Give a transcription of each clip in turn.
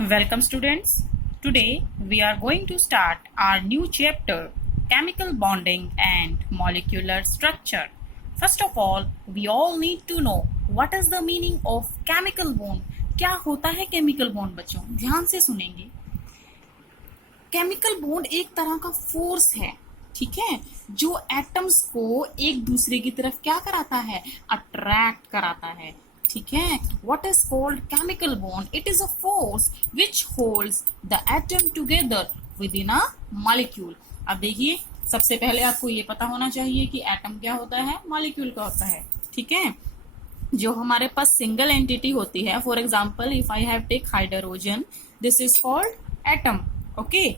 Welcome students. Today we are going to start our new chapter, chemical bonding and molecular structure. First of all, we all need to know what is the meaning of chemical bond. क्या होता है chemical bond बच्चों? ध्यान से सुनेंगे. Chemical bond एक तरह का फोर्स है, ठीक है, जो एटम्स को एक दूसरे की तरफ क्या कराता है, अट्रैक्ट कराता है, ठीक है. What is called chemical bond? It is a force which holds the atom together with in a molecule. अब देखिए, सबसे पहले आपको ये पता होना चाहिए कि एटम क्या होता है, मॉलिक्यूल का होता है, ठीक है. जो हमारे पास सिंगल एंटिटी होती है, for example if I have take hydrogen, this is called atom. Okay,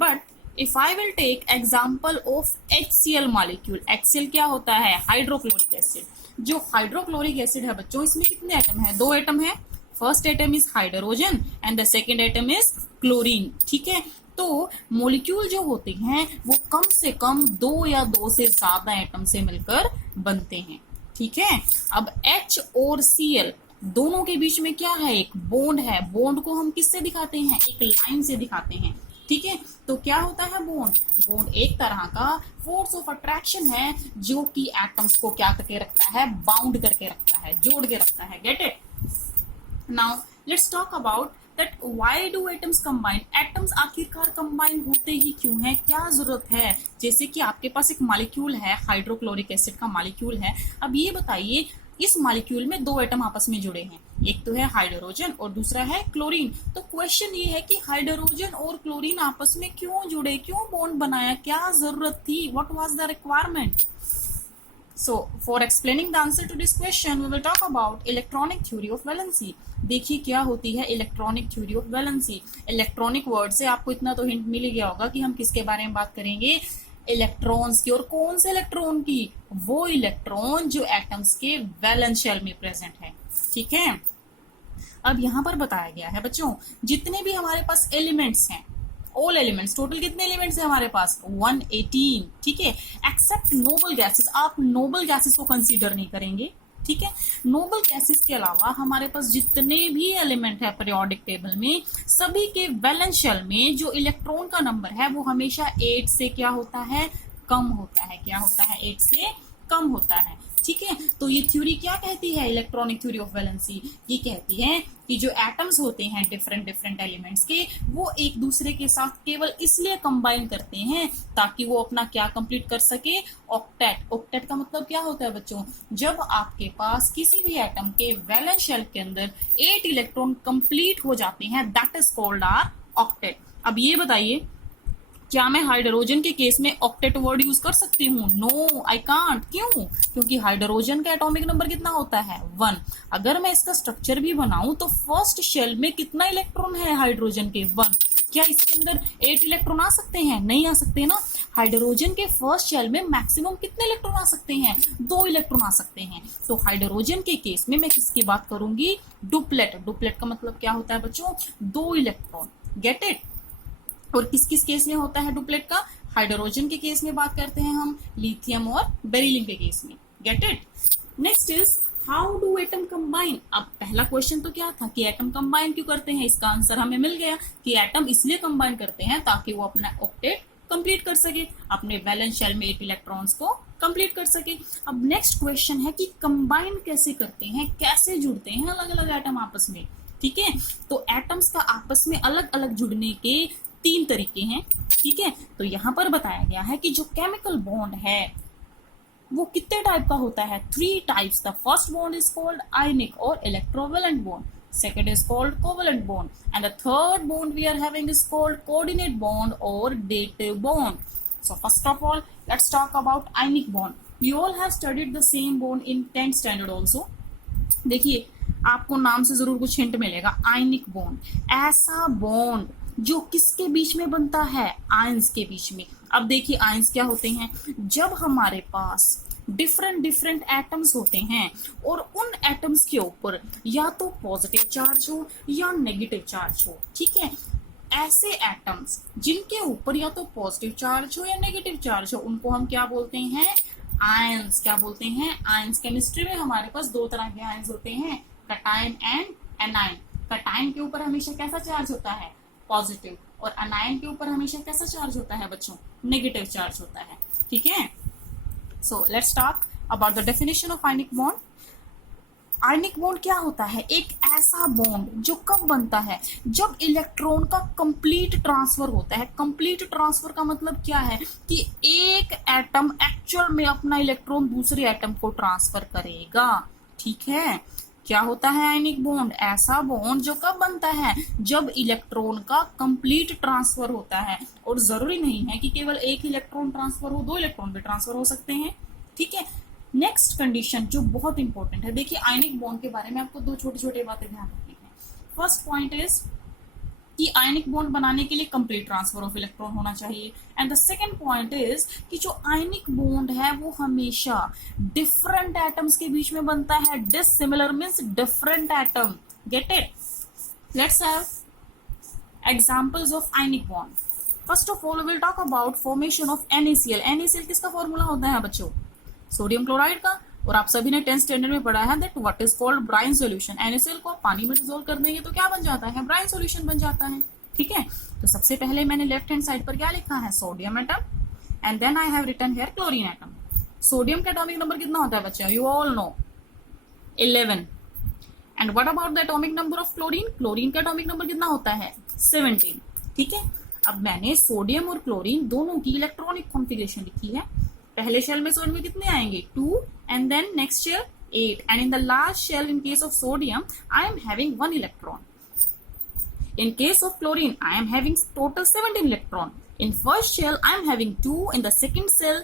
but if I will take example of HCl molecule, HCl क्या होता है, हाइड्रोक्लोरिक एसिड. जो हाइड्रोक्लोरिक एसिड है बच्चों, इसमें कितने एटम है, 2 एटम है. First atom is hydrogen and the second atom is chlorine, ठीक है. तो मोलिक्यूल जो होते हैं वो कम से कम 2 या 2 से ज्यादा एटम से मिलकर बनते हैं, ठीक है. अब H और Cl दोनों के बीच में क्या है, एक बॉन्ड है. बॉन्ड को हम किससे दिखाते हैं, एक लाइन से दिखाते हैं, ठीक है. तो क्या होता है बॉन्ड? बॉन्ड एक तरह का फोर्स ऑफ अट्रैक्शन है जो कि एटम्स को क्या करके रखता है, बाउंड करके रखता है, जोड़ के रखता है. Get it? Now let's talk about that why do atoms combine. Atoms आखिरकार कंबाइन होते ही क्यों है, क्या जरूरत है. जैसे कि आपके पास एक मॉलिक्यूल है, हाइड्रोक्लोरिक एसिड का मॉलिक्यूल है. अब ये बताइए, इस मॉलिक्यूल में 2 एटम आपस में जुड़े हैं, एक तो है हाइड्रोजन और दूसरा है क्लोरीन. तो क्वेश्चन ये है कि हाइड्रोजन और क्लोरीन आपस में क्यों जुड़े, क्यों बॉन्ड बनाया, क्या जरूरत थी, what was the requirement. So for explaining the answer to this question we will talk about electronic theory of valency. देखिए क्या होती है electronic theory of valency. Electronic word से आपको इतना तो हिंट मिल गया होगा कि हम किसके बारे में बात करेंगे, इलेक्ट्रॉन्स की. और कौन से इलेक्ट्रॉन की, वो इलेक्ट्रॉन जो एटम्स के वैलेंस शेल में प्रेजेंट है, ठीक है. अब यहां पर बताया गया है बच्चों, जितने भी हमारे पास एलिमेंट्स हैं, ऑल एलिमेंट्स, टोटल कितने एलिमेंट्स हैं हमारे पास, 118, ठीक है, एक्सेप्ट नोबल गैसेस. आप नोबल गैसेस को कंसीडर नहीं करेंगे, ठीक है. नोबल गैसेस के अलावा हमारे पास जितने भी एलिमेंट है पीरियोडिक टेबल में, सभी के वैलेंस शेल में जो इलेक्ट्रॉन का नंबर है वो हमेशा 8 से क्या होता है, कम होता है. क्या होता है, 8 से कम होता है, ठीक है. तो ये थ्योरी क्या कहती है, इलेक्ट्रॉनिक थ्योरी ऑफ वैलेंसी, ये कहती है कि जो एटम्स होते हैं डिफरेंट डिफरेंट एलिमेंट्स के, वो एक दूसरे के साथ केवल इसलिए कंबाइन करते हैं ताकि वो अपना क्या कंप्लीट कर सके, ऑक्टेट. ऑक्टेट का मतलब क्या होता है बच्चों, जब आपके पास किसी भी एटम के वैलेंस शेल के अंदर 8 इलेक्ट्रॉन कंप्लीट हो जाते हैं, that is called are octet. अब ये बताइए, क्या मैं हाइड्रोजन के केस में ऑक्टेट वर्ड यूज कर सकती हूँ? No, I can't. क्यों? क्योंकि हाइड्रोजन का एटॉमिक नंबर कितना होता है, 1. अगर मैं इसका स्ट्रक्चर भी बनाऊं तो फर्स्ट शेल में कितना इलेक्ट्रॉन है हाइड्रोजन के, 1. क्या इसके अंदर 8 इलेक्ट्रॉन आ सकते हैं? नहीं आ सकते ना. हाइड्रोजन के फर्स्ट शेल में मैक्सिमम कितने इलेक्ट्रॉन आ सकते हैं, 2 इलेक्ट्रॉन आ सकते हैं. तो हाइड्रोजन के केस में मैं किसकी बात करूंगी, डुप्लेट. डुप्लेट का मतलब क्या होता है बच्चों, 2 इलेक्ट्रॉन. Get it? और किस किस केस में होता है डुप्लेट का, हाइड्रोजन के केस में बात करते हैं हम, लिथियम और बेरिलियम के केस में. Get it? Next is how do atom combine. अब पहला क्वेश्चन तो क्या था कि एटम कंबाइन क्यों करते हैं, इसका आंसर हमें मिल गया कि एटम इसलिए कंबाइन करते हैं ताकि वो अपना ऑक्टेट कंप्लीट कर सके, अपने वैलेंस शेल में 8 इलेक्ट्रॉन्स को कंप्लीट कर सके. अब नेक्स्ट क्वेश्चन है कि कंबाइन कैसे करते हैं, कैसे जुड़ते हैं अलग अलग एटम आपस में, ठीक है. तो एटम्स का आपस में अलग अलग जुड़ने के 3 तरीके हैं, ठीक है. तो यहां पर बताया गया है कि जो केमिकल बॉन्ड है वो कितने टाइप का होता है, 3 types. The first bond is called ionic और electrovalent bond, second is called covalent bond, and the third bond we are having is called coordinate bond or dative bond. So first of all, let's talk about ionic bond. We all have studied the same bond in 10th standard also. देखिए, आपको नाम से जरूर कुछ hint मिलेगा. Ionic bond, ऐसा bond जो किसके बीच में बनता है, आयंस के बीच में. अब देखिए आयंस क्या होते हैं, जब हमारे पास डिफरेंट डिफरेंट एटम्स होते हैं और उन एटम्स के ऊपर या तो पॉजिटिव चार्ज हो या नेगेटिव चार्ज हो, ठीक है. ऐसे एटम्स जिनके ऊपर या तो पॉजिटिव चार्ज हो या नेगेटिव चार्ज हो, उनको हम क्या बोलते हैं, आयंस. क्या बोलते हैं, आयंस. केमिस्ट्री में हमारे पास 2 तरह के आयंस होते हैं, कटायन एंड एनायन. कटायन के ऊपर हमेशा कैसा चार्ज होता है, पॉजिटिव, और अनायन के ऊपर हमेशा कैसा चार्ज होता है बच्चों, नेगेटिव चार्ज होता है। ठीक है, so let's talk about the definition of ionic bond. Ionic bond क्या होता है, एक ऐसा बॉन्ड जो कब बनता है, जब इलेक्ट्रॉन का कंप्लीट ट्रांसफर होता है। कंप्लीट ट्रांसफर का मतलब क्या है कि एक एटम एक्चुअल में अपना इलेक्ट्रॉन दूसरे एटम को ट्रांसफर करेगा। ठीक है, क्या होता है आयनिक बॉन्ड, ऐसा बॉन्ड जो कब बनता है, जब इलेक्ट्रॉन का कंप्लीट ट्रांसफर होता है। और जरूरी नहीं है कि केवल एक इलेक्ट्रॉन ट्रांसफर हो, 2 इलेक्ट्रॉन भी ट्रांसफर हो सकते हैं। ठीक है, नेक्स्ट कंडीशन जो बहुत इंपॉर्टेंट है, देखिए आयनिक बॉन्ड के बारे में आपको 2 छोटी छोटी बातें ध्यान रखनी है। फर्स्ट पॉइंट इज कि आयनिक बॉन्ड बनाने के लिए कंप्लीट ट्रांसफर ऑफ इलेक्ट्रॉन होना चाहिए। And the second point is कि जो आयनिक बॉन्ड है वो हमेशा डिफरेंट एटम्स के बीच में बनता है। Dissimilar means different atom, get it. Let's have examples of ionic bond. First of all will talk about formation of NaCl। NaCl किसका फॉर्मूला होता है बच्चों, सोडियम क्लोराइड का। और आप सभी ने 10th स्टैंडर्ड में पढ़ा है that what is called brine solution. NaCl को पानी में डिसॉल्व कर देंगे तो क्या बन जाता है, ब्राइन सॉल्यूशन बन जाता है। ठीक है, तो सबसे पहले मैंने लेफ्ट हैंड साइड पर क्या लिखा है, sodium atom, and then I have written here chlorine atom. Sodium का एटॉमिक नंबर कितना होता है बच्चों, you all know 11। And what about the atomic number of chlorine, chlorine का एटॉमिक नंबर कितना होता है, 17। ठीक है, अब मैंने सोडियम और क्लोरीन दोनों की इलेक्ट्रॉनिक कॉन्फ़िगरेशन लिखी है। पहले शेल में सोडियम में कितने आएंगे, 2, and then next shell 8, and in the last shell in case of sodium I am having 1 electron. In case of chlorine, I am having total 17 electron. In first shell, I am having 2. In the second shell,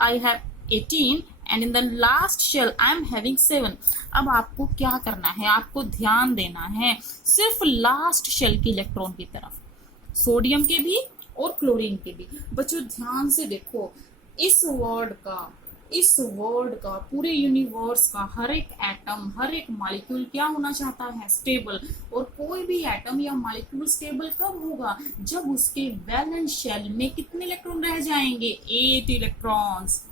I have 18. And in the last shell, I am having 7. अब आपको क्या करना है, आपको ध्यान देना है सिर्फ लास्ट शेल के इलेक्ट्रॉन की तरफ, सोडियम के भी और क्लोरीन के भी। बच्चों ध्यान से देखो, इस वर्ड का पूरे यूनिवर्स का हर एक एटम, हर एक मॉलिक्यूल क्या होना चाहता है, स्टेबल। और कोई भी एटम या मॉलिक्यूल स्टेबल कब होगा, जब उसके वैलेंस शेल में कितने इलेक्ट्रॉन रह जाएंगे, 8 इलेक्ट्रॉन्स।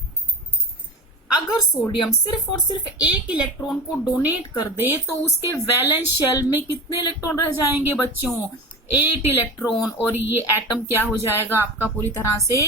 अगर सोडियम सिर्फ और सिर्फ 1 इलेक्ट्रॉन को डोनेट कर दे तो उसके वैलेंस शेल में कितने इलेक्ट्रॉन रह जाएंगे बच्चों, 8 इलेक्ट्रॉन। और ये एटम क्या हो जाएगा आपका, पूरी तरह से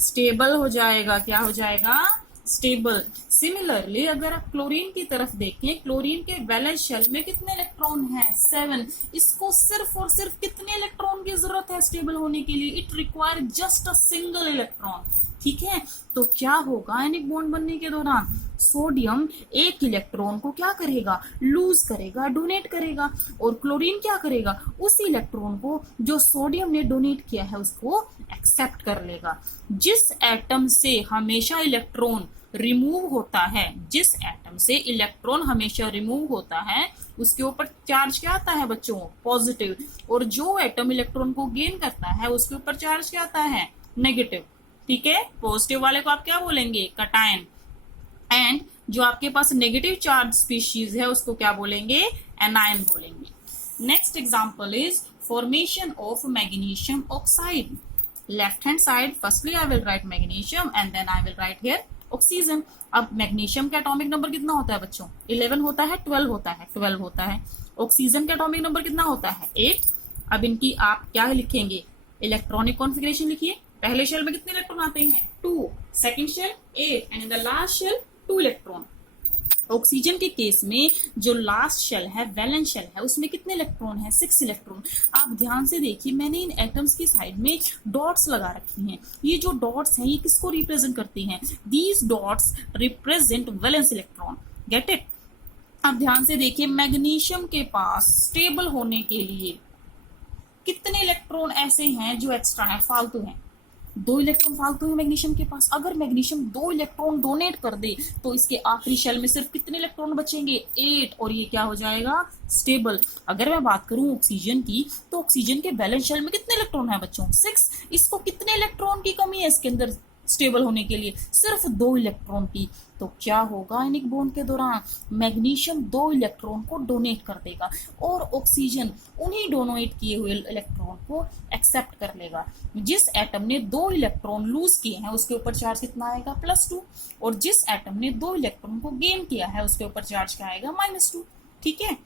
स्टेबल हो जाएगा। क्या हो जाएगा, स्टेबल। सिमिलरली अगर आप क्लोरीन की तरफ देखें, क्लोरीन के वैलेंस शेल में कितने इलेक्ट्रॉन हैं, 7। इसको सिर्फ और सिर्फ कितने इलेक्ट्रॉन की जरूरत है स्टेबल होने के लिए, it require just a single electron. ठीक है, तो क्या होगा आयनिक बॉन्ड बनने के दौरान, सोडियम 1 इलेक्ट्रॉन को क्या करेगा, लूज करेगा, डोनेट करेगा, और क्लोरीन क्या करेगा, उस इलेक्ट्रॉन को जो सोडियम ने डोनेट किया है उसको एक्सेप्ट कर लेगा। जिस एटम से हमेशा इलेक्ट्रॉन रिमूव होता है, जिस एटम से इलेक्ट्रॉन हमेशा रिमूव होता है उसके ऊपर चार्ज क्या आता है बच्चों, पॉजिटिव। और जो एटम इलेक्ट्रॉन को गेन करता है उसके ऊपर चार्ज क्या आता है, नेगेटिव। ठीक है, पॉजिटिव वाले को आप क्या बोलेंगे, कटायन, एंड जो आपके पास नेगेटिव चार्ज स्पीशीज है उसको क्या बोलेंगे, एनायन बोलेंगे। Next example is formation of magnesium oxide. Left hand side firstly I will write magnesium and then I will write here oxygen. अब मैग्नीशियम का एटॉमिक नंबर कितना होता है बच्चों, 11 होता है, 12 होता है, 12 होता है। ऑक्सीजन का एटॉमिक नंबर कितना होता है, 8। अब इनकी आप क्या लिखेंगे, इलेक्ट्रॉनिक कॉन्फ़िगरेशन लिखिए। पहले शेल में कितने इलेक्ट्रॉन आते हैं, 2, second shell 8, and in the last shell 2 electron. Oxygen के केस में जो लास्ट शेल है, वैलेंस शेल है, उसमें कितने इलेक्ट्रॉन है, 6 इलेक्ट्रॉन। आप ध्यान से देखिए, मैंने इन एटम्स की साइड में डॉट्स लगा रखी हैं। ये जो डॉट्स हैं ये किसको रिप्रेजेंट करती हैं, these dots represent valence electron, get it. आप ध्यान से देखिए, मैग्नीशियम के पास स्टेबल होने के लिए कितने इलेक्ट्रॉन ऐसे हैं जो एक्स्ट्रा है, फालतू हैं, 2 इलेक्ट्रॉन फालतू है मैग्नीशियम के पास। अगर मैग्नीशियम 2 इलेक्ट्रॉन डोनेट कर दे तो इसके आखिरी शेल में सिर्फ कितने इलेक्ट्रॉन बचेंगे, 8, और ये क्या हो जाएगा, स्टेबल। अगर मैं बात करूं ऑक्सीजन की, तो ऑक्सीजन के बैलेंस शेल में कितने इलेक्ट्रॉन है बच्चों, 6। इसको कितने इलेक्ट्रॉन की कमी है इसके अंदर स्टेबल होने के लिए, सिर्फ 2 इलेक्ट्रॉन की। तो क्या होगा आयनिक बॉन्ड के दौरान, मैग्नीशियम 2 इलेक्ट्रॉन को डोनेट कर देगा और ऑक्सीजन उन्हीं डोनेट किए हुए इलेक्ट्रॉन को एक्सेप्ट कर लेगा। जिस एटम ने 2 इलेक्ट्रॉन लूज किए हैं उसके ऊपर चार्ज कितना आएगा, +2, और जिस एटम ने 2 इलेक्ट्रॉन को गेन किया है उसके ऊपर चार्ज क्या आएगा, -2। ठीक है,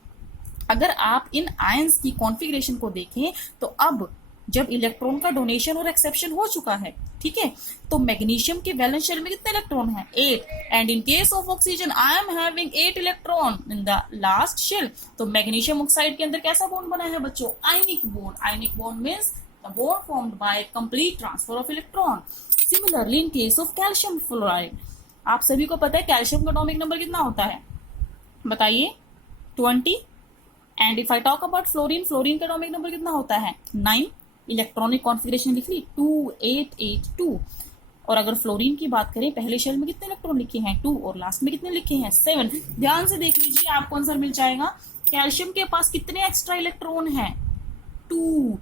अगर आप इन आयंस की कॉन्फ़िगरेशन को देखें तो अब जब इलेक्ट्रॉन का डोनेशन और एक्सेप्शन हो चुका है, ठीक है, तो मैग्नीशियम के वैलेंस शेल में कितने इलेक्ट्रॉन है? 8। And in case of oxygen I am having 8 electron in the last shell. तो मैग्नीशियम ऑक्साइड के अंदर कैसा बॉन्ड बना है बच्चों? Ionic bond. Ionic bond means the bond formed by complete transfer of electron. Similarly in case of calcium fluoride, आप सभी को पता है कैल्शियम का एटॉमिक नंबर कितना होता है, बताइए? 20। And if I talk about fluorine, fluorine का एटॉमिक नंबर कितना होता है? 9। इलेक्ट्रॉनिक कॉन्फ़िगरेशन लिख ली 2882। और अगर फ्लोरीन की बात करें, पहले शेल में कितने इलेक्ट्रॉन लिखे हैं? 2, और लास्ट में कितने लिखे हैं? 7। ध्यान से देख लीजिए, आपको आंसर मिल जाएगा। कैल्शियम के पास कितने एक्स्ट्रा इलेक्ट्रॉन हैं? 2।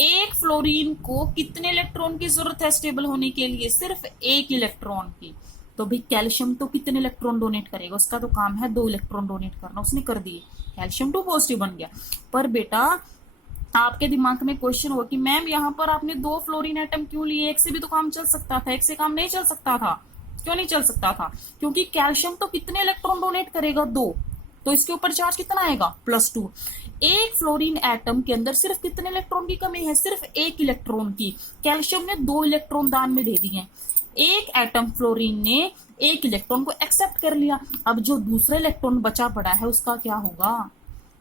एक फ्लोरीन को कितने इलेक्ट्रॉन की जरूरत है स्टेबल होने के लिए? सिर्फ 1 इलेक्ट्रॉन की। तो भाई कैल्शियम तो कितने इलेक्ट्रॉन डोनेट करेगा? उसका तो काम है 2 इलेक्ट्रॉन डोनेट करना, उसने कर दिए, कैल्शियम 2 पॉजिटिव बन गया। पर बेटा आपके दिमाग में क्वेश्चन होगा कि मैम यहाँ पर आपने 2 फ्लोरीन एटम क्यों लिए? एक से भी तो काम चल सकता था, एक से काम नहीं चल सकता था। क्यों नहीं चल सकता था? क्योंकि कैल्शियम तो कितने इलेक्ट्रॉन डोनेट करेगा? 2। तो इसके ऊपर चार्ज कितना आएगा? +2। एक फ्लोरीन एटम के अंदर सिर्फ कितने इलेक्ट्रॉन की कमी है? सिर्फ 1 इलेक्ट्रॉन की। कैल्शियम ने 2 इलेक्ट्रॉन दान में दे दिए। एक एटम फ्लोरीन ने 1 इलेक्ट्रॉन को एक्सेप्ट कर लिया। अब जो दूसरा इलेक्ट्रॉन बचा पड़ा है उसका क्या होगा?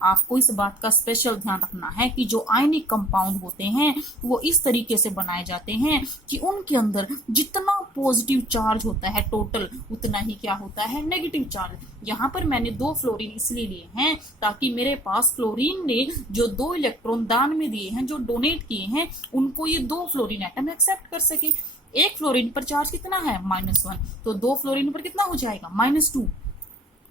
आपको इस बात का स्पेशल ध्यान रखना है कि जो आयनिक कंपाउंड होते हैं वो इस तरीके से बनाए जाते हैं कि उनके अंदर जितना पॉजिटिव चार्ज होता है टोटल, उतना ही क्या होता है? Negative charge. यहाँ पर मैंने 2 फ्लोरीन इसलिए लिए हैं ताकि मेरे पास फ्लोरीन ने जो 2 इलेक्ट्रॉन दान में दिए हैं, जो डोनेट किए हैं, उनको ये 2 फ्लोरीन एटम एक्सेप्ट कर सके। एक फ्लोरीन पर चार्ज कितना है? -1। तो 2 फ्लोरीन पर कितना हो जाएगा? -2।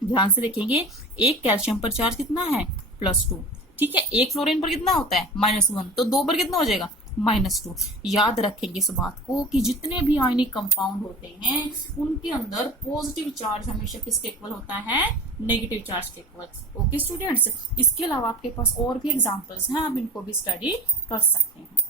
ध्यान से देखेंगे, एक कैल्शियम पर चार्ज कितना है? +2। ठीक है, एक फ्लोरीन पर कितना होता है? -1। तो 2 पर कितना हो जाएगा? -2। याद रखेंगे इस बात को कि जितने भी आयनिक कंपाउंड होते हैं उनके अंदर पॉजिटिव चार्ज हमेशा किसके इक्वल होता है? नेगेटिव चार्ज के इक्वल। ओके स्टूडेंट्स, इसके अलावा आपके पास और भी एग्जांपल्स हैं, आप इनको भी स्टडी कर सकते हैं।